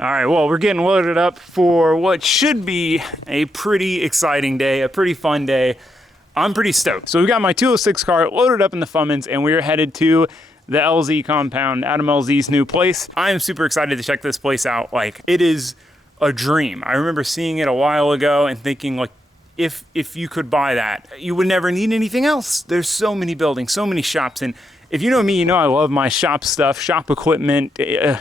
All right, well, we're getting loaded up for what should be a pretty exciting day, a pretty fun day. I'm pretty stoked. So we got my 206 cart loaded up in the Fummins, and we are headed to the LZ compound, Adam LZ's new place. I am super excited to check this place out. Like, it is a dream. I remember seeing it a while ago and thinking, like, if you could buy that, you would never need anything else. There's so many buildings, so many shops, and if you know me, you know I love my shop stuff, shop equipment,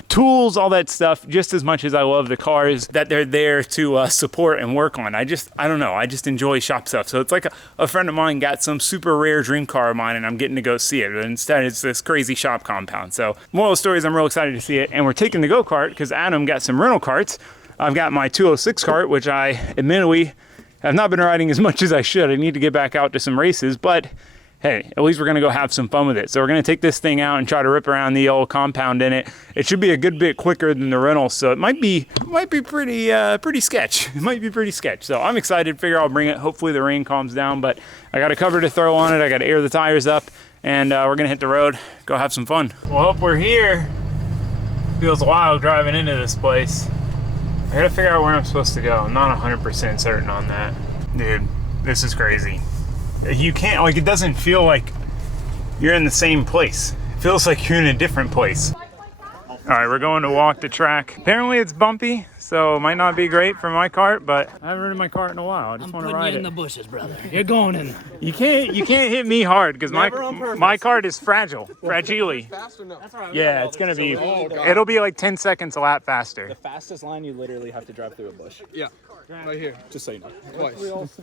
tools, all that stuff, just as much as I love the cars that they're there to support and work on. I don't know, I just enjoy shop stuff. So it's like a friend of mine got some super rare dream car of mine and I'm getting to go see it. But instead it's this crazy shop compound. So moral of the story is I'm real excited to see it. And we're taking the go-kart because Adam got some rental carts. I've got my 206 cart, which I admittedly have not been riding as much as I should. I need to get back out to some races, but hey, at least we're gonna go have some fun with it. So we're gonna take this thing out and try to rip around the old compound in it. It should be a good bit quicker than the rental, so it might be pretty sketch. It might be pretty sketch. So I'm excited, figure I'll bring it. Hopefully the rain calms down, but I got a cover to throw on it. I gotta air the tires up, and we're gonna hit the road, go have some fun. Well, we're here. Feels wild driving into this place. I gotta figure out where I'm supposed to go. I'm not 100% certain on that. Dude, this is crazy. You can't, like, it doesn't feel like you're in the same place. It feels like you're in a different place. All right, we're going to walk the track. Apparently it's bumpy, so it might not be great for my cart, but I haven't ridden my cart in a while. I just want to ride it. I'm putting you in the bushes, brother. You're going in. You can't hit me hard because my cart is fragile, fragile. That's right. Yeah, it's gonna be, it'll be like 10 seconds a lap faster. The fastest line, you literally have to drive through a bush. Yeah, right here. Just so you know. Twice.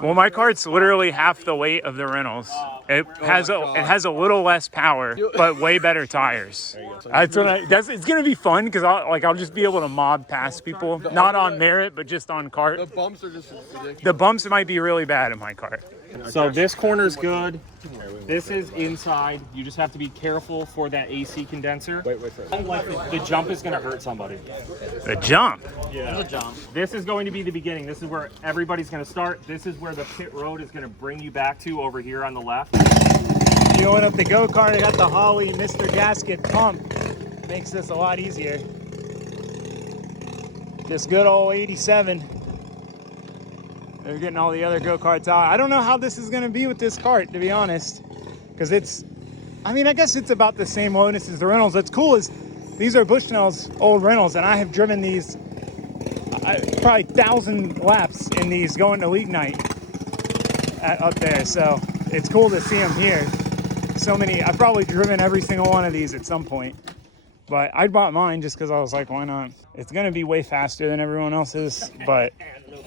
Well, my cart's literally half the weight of the rentals. It has a little less power, but way better tires. It's gonna be fun because I'll just be able to mob past people, not on merit, but just on cart. The bumps are just ridiculous. The bumps might be really bad in my cart. So this corner's good. This is inside. You just have to be careful for that AC condenser. Wait for it. Like the jump is going to hurt somebody. The jump? Yeah. The jump. This is going to be the beginning. This is where everybody's going to start. This is where the pit road is going to bring you back to over here on the left. Fueling up the go-kart, I got the Holly Mr. Gasket pump. Makes this a lot easier. Just good old 87. They're getting all the other go-karts out. I don't know how this is going to be with this cart, to be honest, because I guess it's about the same lowness as the rentals. What's cool is these are Bushnell's old rentals, and I have driven these probably 1,000 laps in these going to league night up there. So it's cool to see them here. So many, I've probably driven every single one of these at some point, but I bought mine just because I was like, why not? It's going to be way faster than everyone else's, but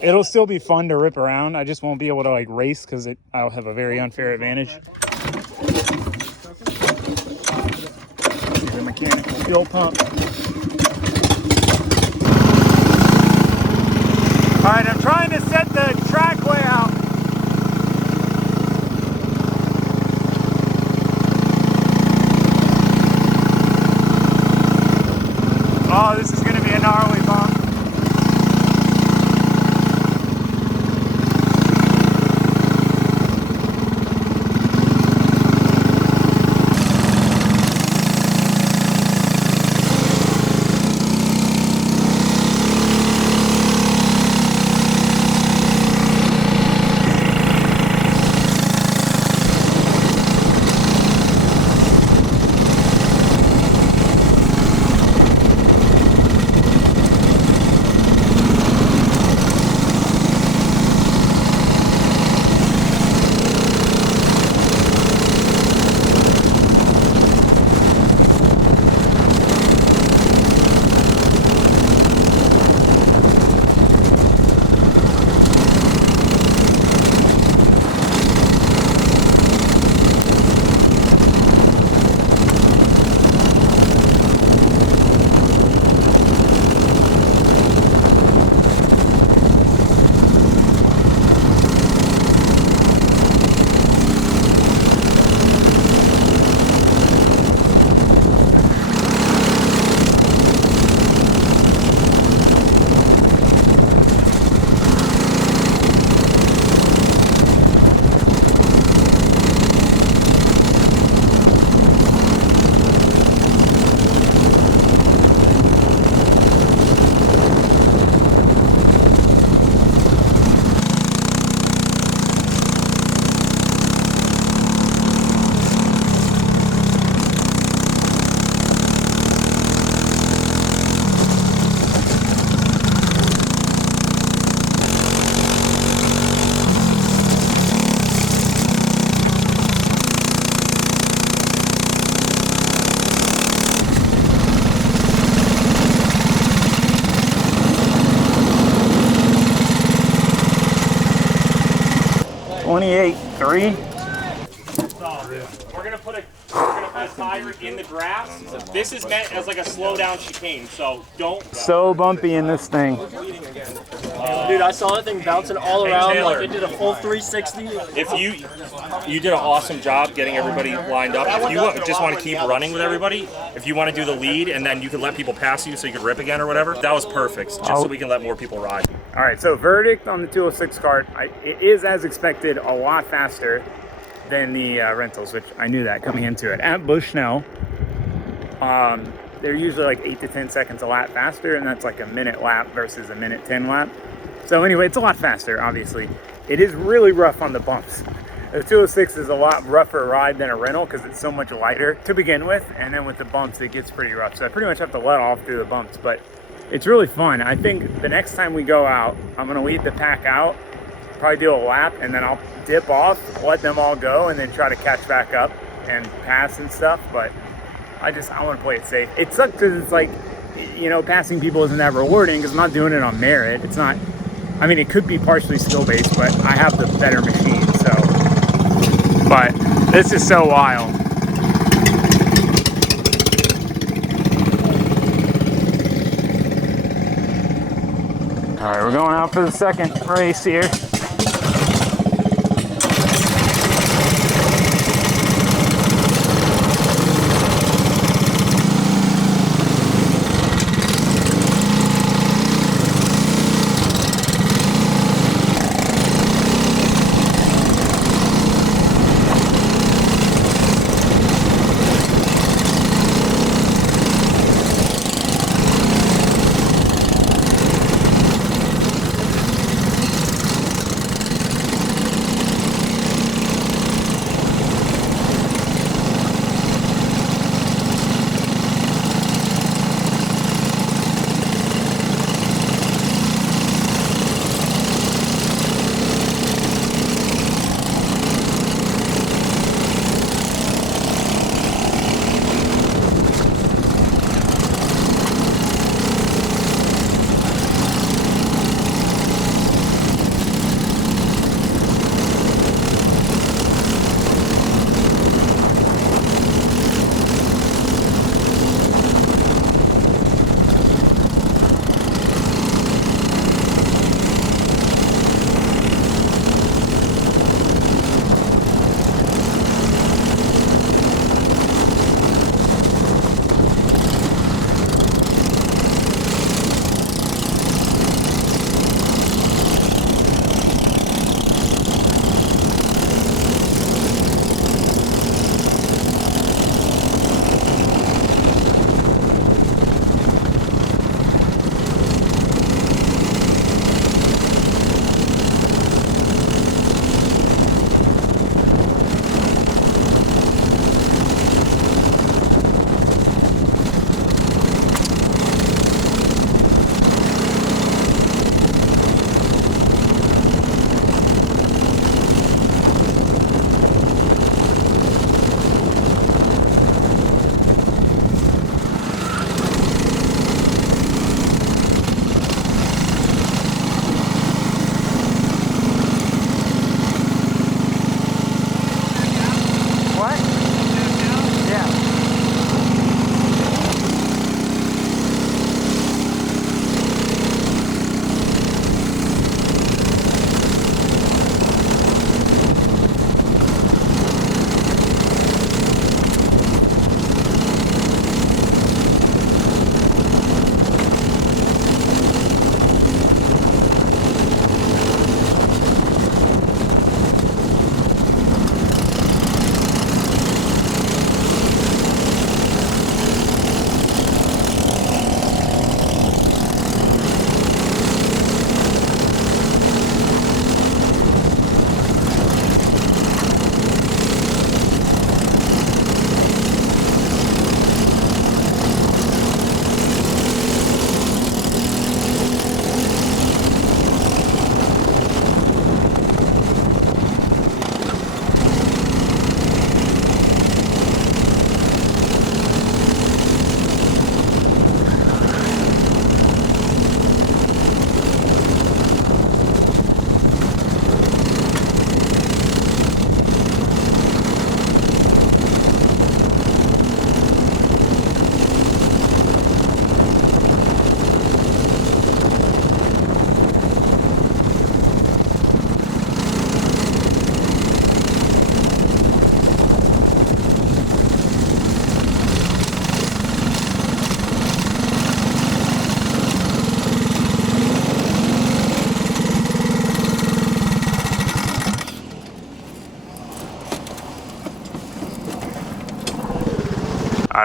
it'll still be fun to rip around. I just won't be able to like race because I'll have a very unfair advantage. The mechanical fuel pump. All right, I'm trying to set the track layout. Oh, this is going to be a gnarly bump. 28.3. So we're gonna put a tire in the grass. This is meant as like a slow down chicane, so don't. So bumpy in this thing. Dude, I saw that thing bouncing all around Taylor. like it did a full 360. If you did an awesome job getting everybody lined up. If you just want to keep running with everybody, if you want to do the lead and then you can let people pass you so you can rip again or whatever, that was perfect. Just so we can let more people ride. All right, so verdict on the 206 cart. It is, as expected, a lot faster than the rentals, which I knew that coming into it. At Bushnell, they're usually like 8 to 10 seconds a lap faster, and that's like a minute lap versus a minute 10 lap. So anyway, it's a lot faster, obviously. It is really rough on the bumps. The 206 is a lot rougher ride than a rental because it's so much lighter to begin with, and then with the bumps, it gets pretty rough. So I pretty much have to let off through the bumps, but it's really fun. I think the next time we go out, I'm gonna lead the pack out, probably do a lap, and then I'll dip off, let them all go, and then try to catch back up and pass and stuff. But I want to play it safe. It sucks because it's like, you know, passing people isn't that rewarding because I'm not doing it on merit. It's not, I mean, it could be partially skill-based, but I have the better machine, so. But this is so wild. All right, we're going out for the second race here.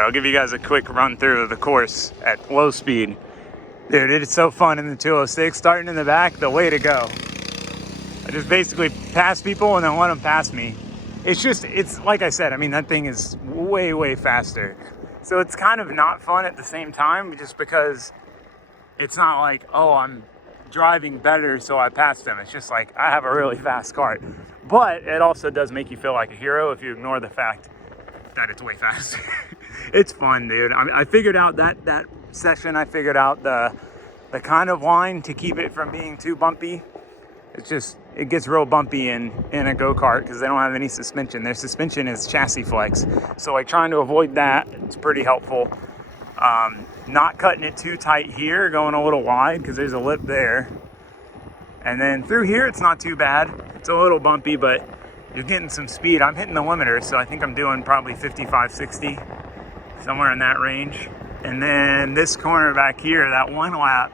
I'll give you guys a quick run through of the course at low speed. Dude, it's so fun in the 206. Starting in the back, the way to go. I just basically pass people and then let them pass me. It's like I said, I mean, that thing is way, way faster. So it's kind of not fun at the same time, just because it's not like, oh, I'm driving better so I passed them. It's just like, I have a really fast kart. But it also does make you feel like a hero if you ignore the fact that it's way faster. It's fun, dude. I figured out that session, I figured out the kind of line to keep it from being too bumpy. It gets real bumpy in a go-kart because they don't have any suspension. Their suspension is chassis flex. So like trying to avoid that, it's pretty helpful. Not cutting it too tight here, going a little wide because there's a lip there. And then through here, it's not too bad. It's a little bumpy, but you're getting some speed. I'm hitting the limiter, so I think I'm doing probably 55, 60, somewhere in that range. And then this corner back here, that one lap,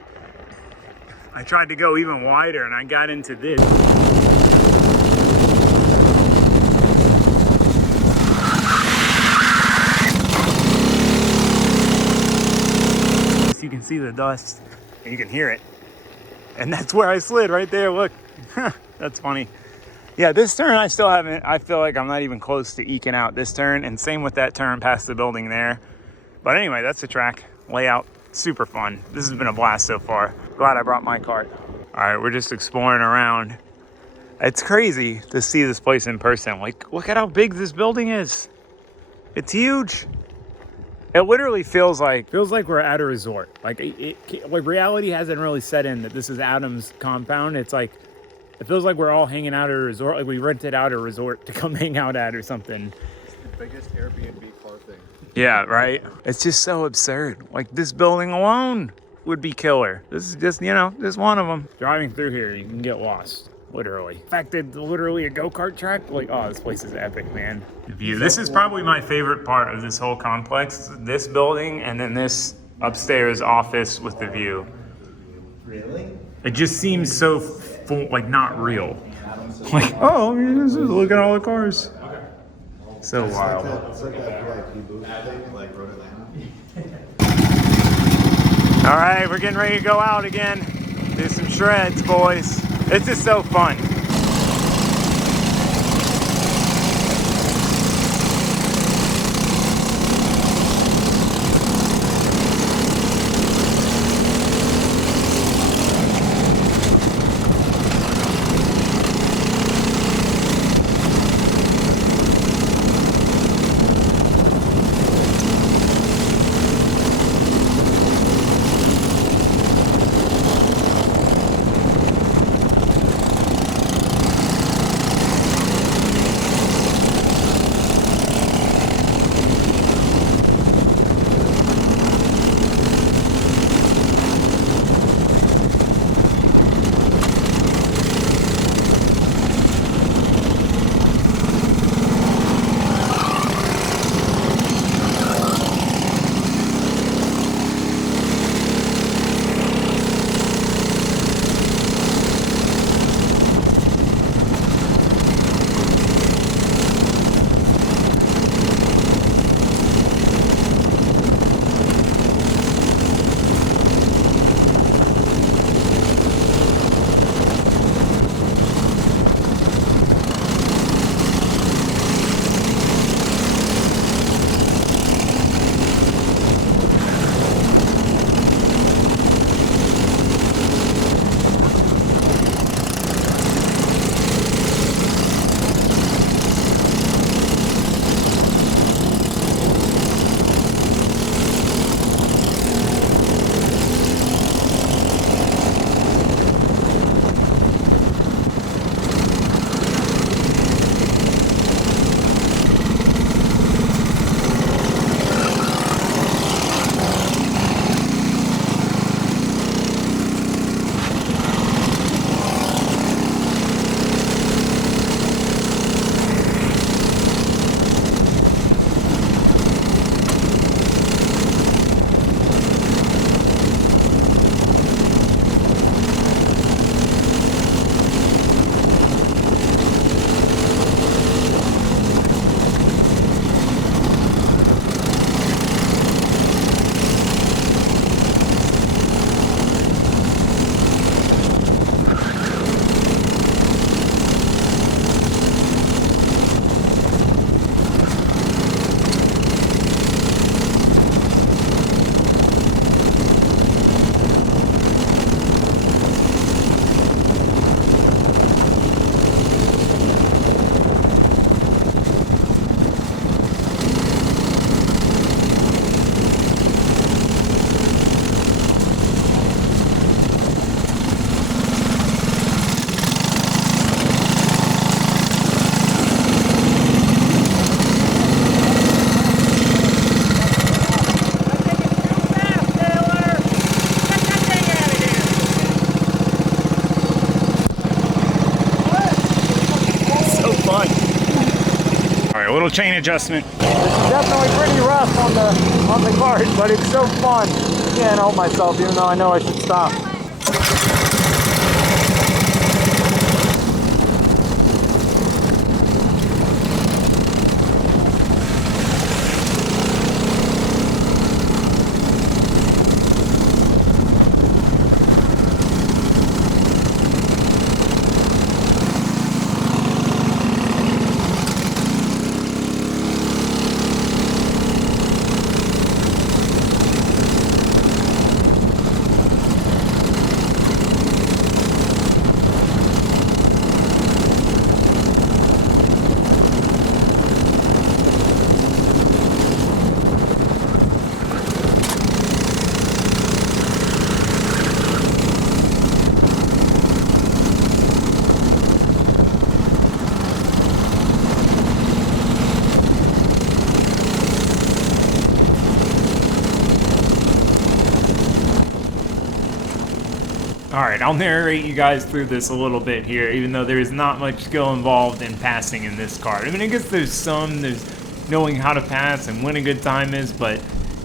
I tried to go even wider and I got into this. You can see the dust and you can hear it. And that's where I slid right there, look. That's funny. Yeah, this turn I still haven't, I feel like I'm not even close to eking out this turn, and same with that turn past the building there. But anyway, that's the track layout. Super fun. This has been a blast so far. Glad I brought my kart. All right, we're just exploring around. It's crazy to see this place in person. Like, look at how big this building is. It's huge. It literally feels like we're at a resort. Like like reality hasn't really set in that this is Adam's compound. It's like, it feels like we're all hanging out at a resort. Like we rented out a resort to come hang out at or something. It's the biggest Airbnb car thing. Yeah, right? It's just so absurd. Like this building alone would be killer. This is just, just one of them. Driving through here, you can get lost. Literally. In fact, it's literally a go-kart track. Like, oh, this place is epic, man. The view. This is probably my favorite part of this whole complex. This building and then this upstairs office with the view. Really? It just seems so, like, not real. Like, oh, look at all the cars. So wild. It's like that VIP booth thing, like Rhode Island. All right, we're getting ready to go out again. Do some shreds, boys. It's just so fun. little chain adjustment. It's definitely pretty rough on the cart, but it's so fun. I can't help myself, even though I know I should stop. Alright, I'll narrate you guys through this a little bit here, even though there is not much skill involved in passing in this cart. I mean, I guess there's knowing how to pass and when a good time is, but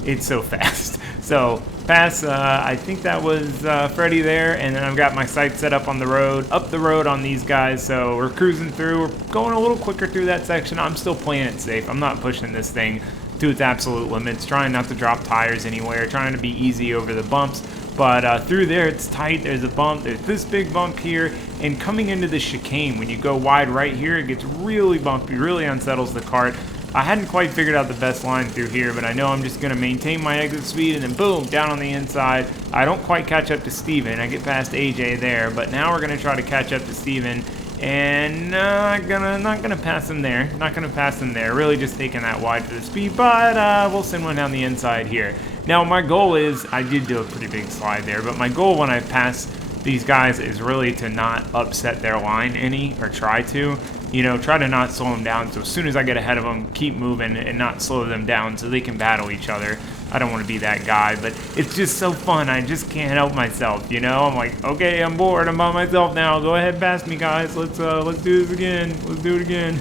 it's so fast. So, pass, I think that was Freddie there, and then I've got my sights set up on the road, up the road on these guys, so we're cruising through. We're going a little quicker through that section. I'm still playing it safe. I'm not pushing this thing to its absolute limits, trying not to drop tires anywhere, trying to be easy over the bumps. But through there, it's tight. There's a bump. There's this big bump here. And coming into the chicane, when you go wide right here, it gets really bumpy, really unsettles the cart. I hadn't quite figured out the best line through here, but I know I'm just going to maintain my exit speed, and then boom, down on the inside. I don't quite catch up to Steven. I get past AJ there, but now we're going to try to catch up to Steven. And not gonna pass him there. Not gonna pass him there. Really just taking that wide for the speed, but we'll send one down the inside here. Now my goal is, I did do a pretty big slide there, but my goal when I pass these guys is really to not upset their line any, or try to. You know, try to not slow them down, so as soon as I get ahead of them, keep moving and not slow them down so they can battle each other. I don't want to be that guy, but it's just so fun. I just can't help myself, you know? I'm like, okay, I'm bored. I'm by myself now. Go ahead, pass me, guys. Let's do this again. Let's do it again.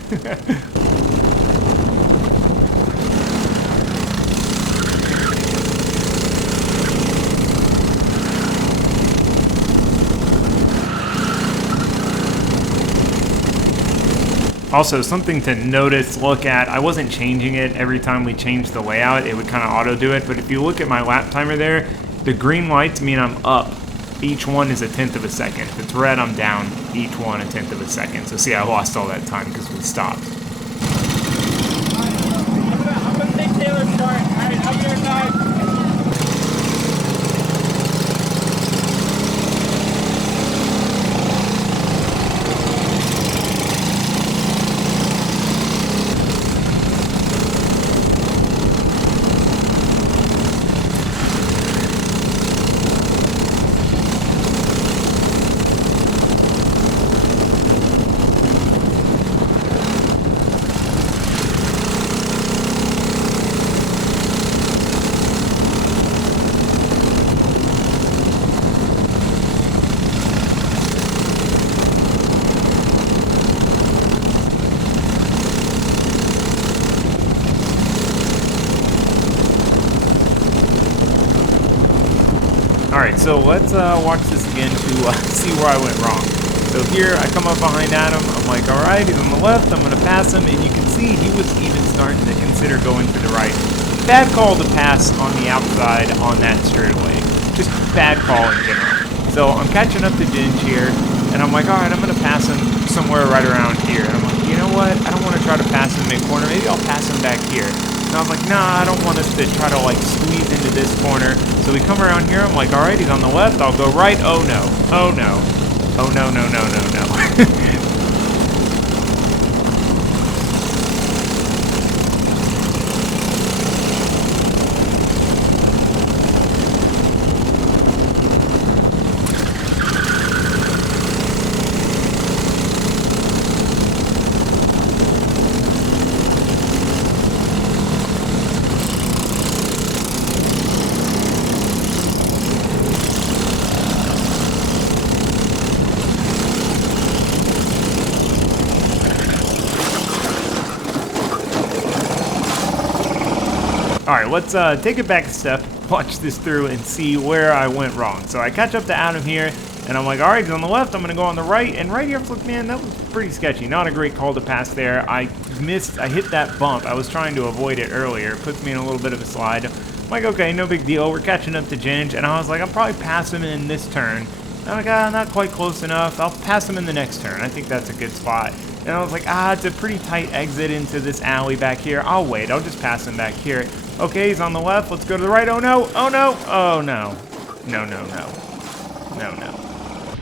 Also, something to notice, look at, I wasn't changing it every time we changed the layout. It would kind of auto do it, but if you look at my lap timer there, the green lights mean I'm up. Each one is 1/10 of a second. If it's red, I'm down. Each one 1/10 of a second. So see, I lost all that time because we stopped. I'm gonna make Taylor start. Alright, I'm your guy. Alright, so let's watch this again to see where I went wrong. So here, I come up behind Adam, I'm like, alright, he's on the left, I'm going to pass him, and you can see he was even starting to consider going to the right. Bad call to pass on the outside on that straightaway. Just bad call in general. So I'm catching up to Dinge here, and I'm like, alright, I'm going to pass him somewhere right around here. And I'm like, you know what, I don't want to try to pass him mid-corner, maybe I'll pass him back here. And I was like, nah, I don't want us to try to like squeeze into this corner. So we come around here, I'm like, all right, he's on the left, I'll go right, oh no, oh no, oh no, no, no, no, no. let's take it back a step, watch this through, and see where I went wrong. So I catch up to Adam here, and I'm like, all right, he's on the left, I'm gonna go on the right, and right here, I was like, man, that was pretty sketchy. Not a great call to pass there. I hit that bump. I was trying to avoid it earlier. It puts me in a little bit of a slide. I'm like, okay, no big deal. We're catching up to Ginge, and I was like, I'll probably pass him in this turn. I'm like, not quite close enough. I'll pass him in the next turn. I think that's a good spot. And I was like, it's a pretty tight exit into this alley back here. I'll wait. I'll just pass him back here. Okay, he's on the left. Let's go to the right. Oh, no. Oh, no. Oh, no. No, no, no. No, no.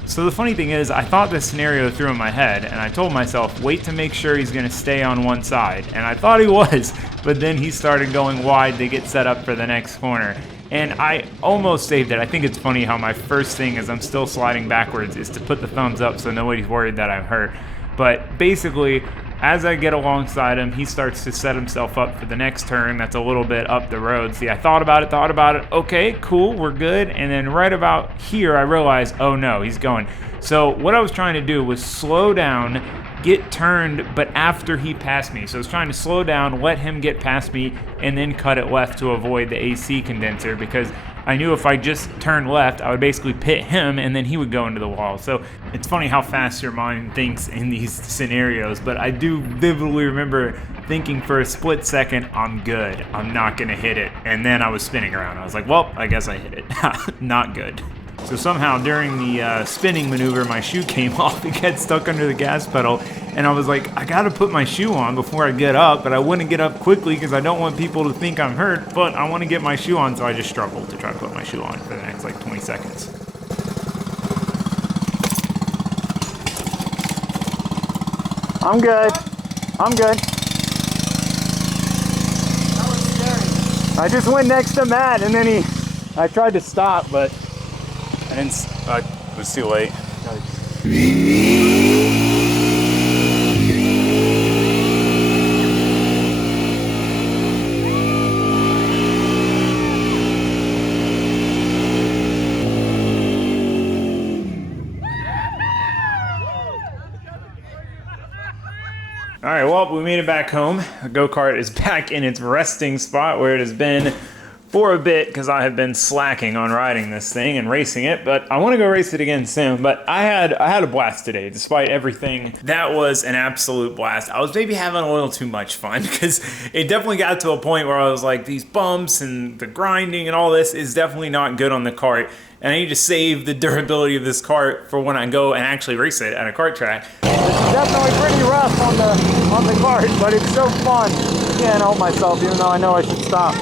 So the funny thing is, I thought this scenario through in my head, and I told myself, wait to make sure he's going to stay on one side. And I thought he was, but then he started going wide to get set up for the next corner. And I almost saved it. I think it's funny how my first thing as I'm still sliding backwards is to put the thumbs up so nobody's worried that I'm hurt. But basically, as I get alongside him, he starts to set himself up for the next turn that's a little bit up the road. See, I thought about it. Okay, cool, we're good. And then right about here, I realized, oh no, he's going. So what I was trying to do was slow down, get turned, but after he passed me. So I was trying to slow down, let him get past me, and then cut it left to avoid the AC condenser, because I knew if I just turned left, I would basically pit him, and then he would go into the wall. So it's funny how fast your mind thinks in these scenarios, but I do vividly remember thinking for a split second, I'm good, I'm not gonna hit it. And then I was spinning around. I was like, well, I guess I hit it. Not good. So somehow during the spinning maneuver, my shoe came off. It got stuck under the gas pedal, and I was like, I gotta put my shoe on before I get up, but I wouldn't get up quickly because I don't want people to think I'm hurt, but I want to get my shoe on, so I just struggled to try to put my shoe on for the next like 20 seconds. I'm good. I'm good. That was scary. I just went next to Matt, and then I tried to stop, but I didn't, it was too late. All right, well, we made it back home. The go-kart is back in its resting spot where it has been for a bit because I have been slacking on riding this thing and racing it, but I want to go race it again soon. But I had a blast today, despite everything. That was an absolute blast. I was maybe having a little too much fun because it definitely got to a point where I was like, these bumps and the grinding and all this is definitely not good on the kart, and I need to save the durability of this kart for when I go and actually race it at a kart track. it's definitely pretty rough on the kart, but it's so fun. I can't help myself, even though I know I should stop.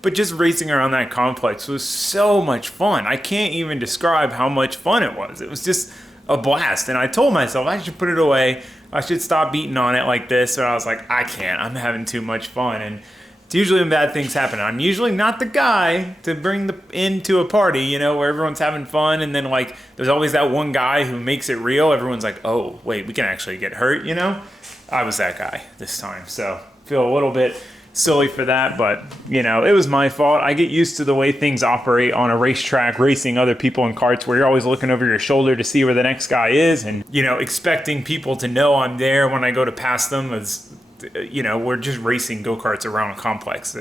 But just racing around that complex was so much fun. I can't even describe how much fun it was. It was just a blast. And I told myself I should put it away. I should stop beating on it like this. And I was like, I can't. I'm having too much fun. And it's usually when bad things happen. I'm usually not the guy to bring into a party, you know, where everyone's having fun. And then, like, there's always that one guy who makes it real. Everyone's like, oh, wait, we can actually get hurt, you know? I was that guy this time. So I feel a little bit silly for that, but you know, it was my fault. I get used to the way things operate on a racetrack, racing other people in karts, where you're always looking over your shoulder to see where the next guy is, and you know, expecting people to know I'm there when I go to pass them. As you know, we're just racing go-karts around a complex.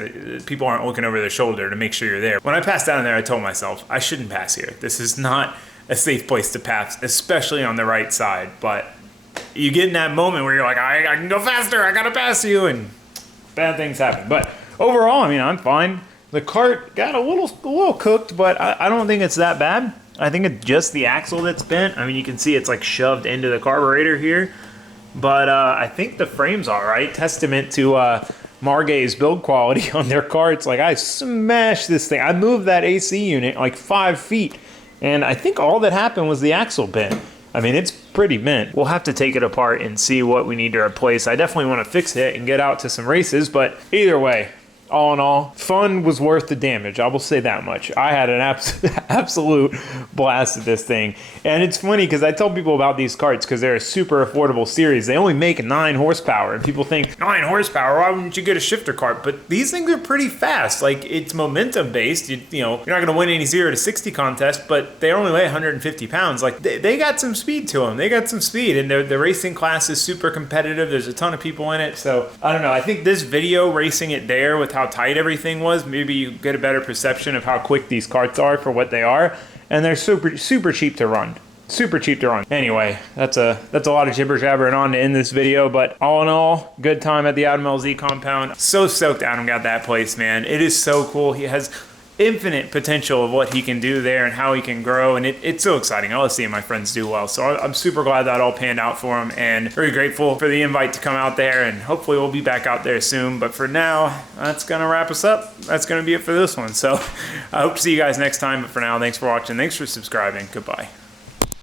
People aren't looking over their shoulder to make sure you're there. When I passed down there, I told myself I shouldn't pass here. This is not a safe place to pass, especially on the right side. But you get in that moment where you're like, I can go faster, I gotta pass you, and bad things happen. But overall, I mean, I'm fine. The kart got a little cooked, but I don't think it's that bad. I think it's just the axle that's bent. I mean, you can see it's like shoved into the carburetor here. But I think the frame's all right. Testament to Margay's build quality on their karts. Like, I smashed this thing. I moved that AC unit like 5 feet. And I think all that happened was the axle bent. I mean, it's pretty bent. We'll have to take it apart and see what we need to replace. I definitely want to fix it and get out to some races, but either way, all in all, fun was worth the damage. I will say that much. I had an absolute blast at this thing. And it's funny because I tell people about these karts because they're a super affordable series. They only make 9 horsepower, and people think, 9 horsepower, why wouldn't you get a shifter kart? But these things are pretty fast. Like, it's momentum based. You know, you're not going to win any 0 to 60 contest, but they only weigh 150 pounds. Like, they got some speed to them. They got some speed, and the racing class is super competitive. There's a ton of people in it. So, I don't know. I think this video, racing it there with how how tight everything was, maybe you get a better perception of how quick these karts are for what they are. And they're super cheap to run. Super cheap to run. Anyway, that's a lot of jibber jabbering on to end this video, but all in all, good time at the Adam LZ compound. So stoked Adam got that place, man. It is so cool. He has infinite potential of what he can do there and how he can grow, and it's so exciting. I love seeing my friends do well, so I'm super glad that all panned out for him, and very grateful for the invite to come out there, and hopefully we'll be back out there soon. But for now, that's gonna wrap us up. That's gonna be it for this one, so I hope to see you guys next time. But for now, thanks for watching, thanks for subscribing, goodbye.